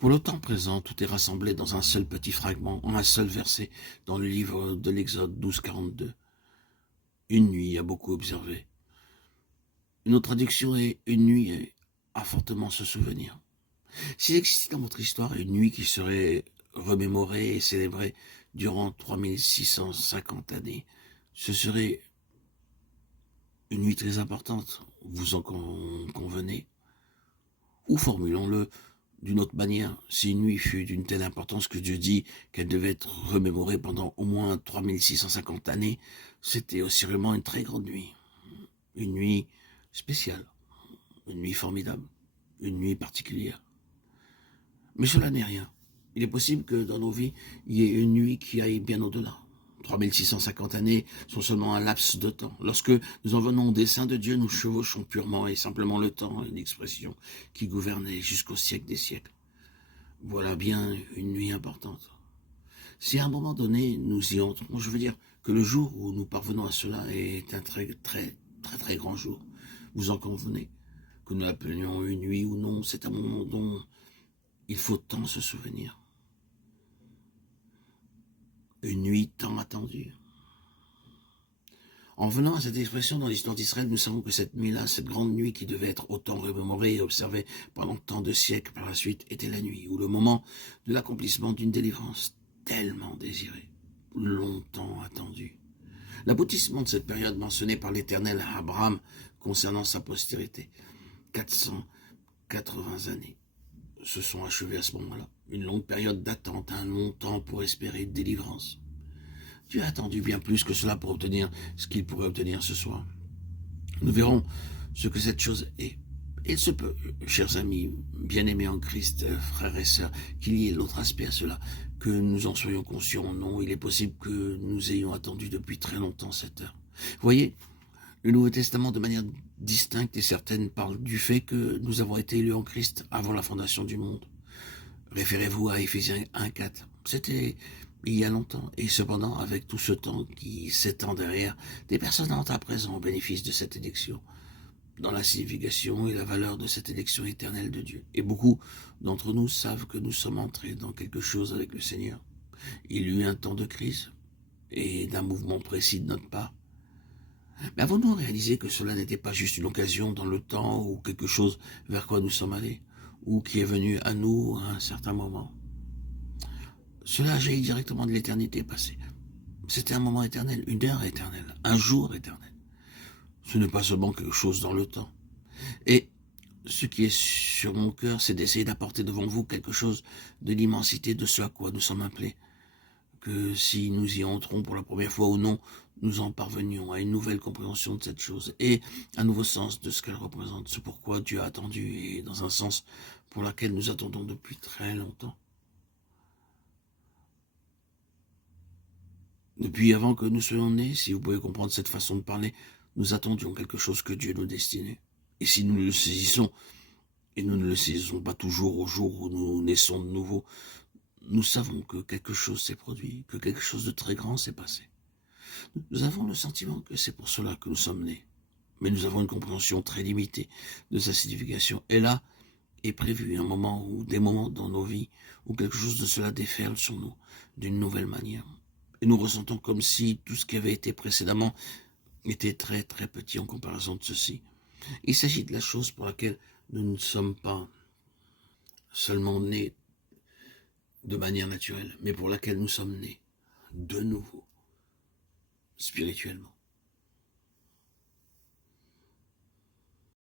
Pour le temps présent, tout est rassemblé dans un seul petit fragment, en un seul verset, dans le livre de l'Exode 12:42. Une nuit a beaucoup observé. Une autre traduction est une nuit à fortement se souvenir. S'il existait dans votre histoire une nuit qui serait remémorée et célébrée durant 3650 années, ce serait une nuit très importante, vous en convenez? Ou formulons-le d'une autre manière, si une nuit fut d'une telle importance que Dieu dit qu'elle devait être remémorée pendant au moins 3650 années, c'était assurément une très grande nuit. Une nuit spéciale, une nuit formidable, une nuit particulière. Mais cela n'est rien. Il est possible que dans nos vies, il y ait une nuit qui aille bien au-delà. 3650 années sont seulement un laps de temps. Lorsque nous en venons au dessein de Dieu, nous chevauchons purement et simplement le temps, une expression qui gouvernait jusqu'au siècle des siècles. Voilà bien une nuit importante. Si à un moment donné nous y entrons, je veux dire que le jour où nous parvenons à cela est un très grand jour. Vous en convenez? Que nous l'appelions une nuit ou non, c'est un moment dont il faut tant se souvenir. Une nuit tant attendue. En venant à cette expression dans l'histoire d'Israël, nous savons que cette nuit-là, cette grande nuit qui devait être autant remémorée et observée pendant tant de siècles par la suite, était la nuit ou le moment de l'accomplissement d'une délivrance tellement désirée, longtemps attendue. L'aboutissement de cette période mentionnée par l'Éternel à Abraham concernant sa postérité, 480 années, se sont achevées à ce moment-là. Une longue période d'attente, un long temps pour espérer une délivrance. Dieu a attendu bien plus que cela pour obtenir ce qu'il pourrait obtenir ce soir. Nous verrons ce que cette chose est. Il se peut, chers amis, bien-aimés en Christ, frères et sœurs, qu'il y ait l'autre aspect à cela, que nous en soyons conscients ou non. Il est possible que nous ayons attendu depuis très longtemps cette heure. Voyez, le Nouveau Testament, de manière distincte et certaine, parle du fait que nous avons été élus en Christ avant la fondation du monde. Référez-vous à Éphésiens 1:4. C'était il y a longtemps, et cependant, avec tout ce temps qui s'étend derrière, des personnes entrent à présent au bénéfice de cette élection, dans la signification et la valeur de cette élection éternelle de Dieu. Et beaucoup d'entre nous savent que nous sommes entrés dans quelque chose avec le Seigneur. Il y eut un temps de crise et d'un mouvement précis de notre part. Mais avons-nous réalisé que cela n'était pas juste une occasion dans le temps ou quelque chose vers quoi nous sommes allés, ou qui est venu à nous à un certain moment? Cela jaillit directement de l'éternité passée. C'était un moment éternel, une heure éternelle, un jour éternel. Ce n'est pas seulement quelque chose dans le temps. Et ce qui est sur mon cœur, c'est d'essayer d'apporter devant vous quelque chose de l'immensité de ce à quoi nous sommes appelés. Que si nous y entrons pour la première fois ou non, nous en parvenions à une nouvelle compréhension de cette chose et un nouveau sens de ce qu'elle représente. C'est pourquoi Dieu a attendu et dans un sens pour lequel nous attendons depuis très longtemps. Depuis avant que nous soyons nés, si vous pouvez comprendre cette façon de parler, nous attendions quelque chose que Dieu nous destinait. Et si nous le saisissons, et nous ne le saisissons pas toujours au jour où nous naissons de nouveau, nous savons que quelque chose s'est produit, que quelque chose de très grand s'est passé. Nous avons le sentiment que c'est pour cela que nous sommes nés. Mais nous avons une compréhension très limitée de sa signification. Et là est prévu un moment ou des moments dans nos vies où quelque chose de cela déferle sur nous d'une nouvelle manière. Et nous ressentons comme si tout ce qui avait été précédemment était très petit en comparaison de ceci. Il s'agit de la chose pour laquelle nous ne sommes pas seulement nés de manière naturelle, mais pour laquelle nous sommes nés de nouveau, spirituellement.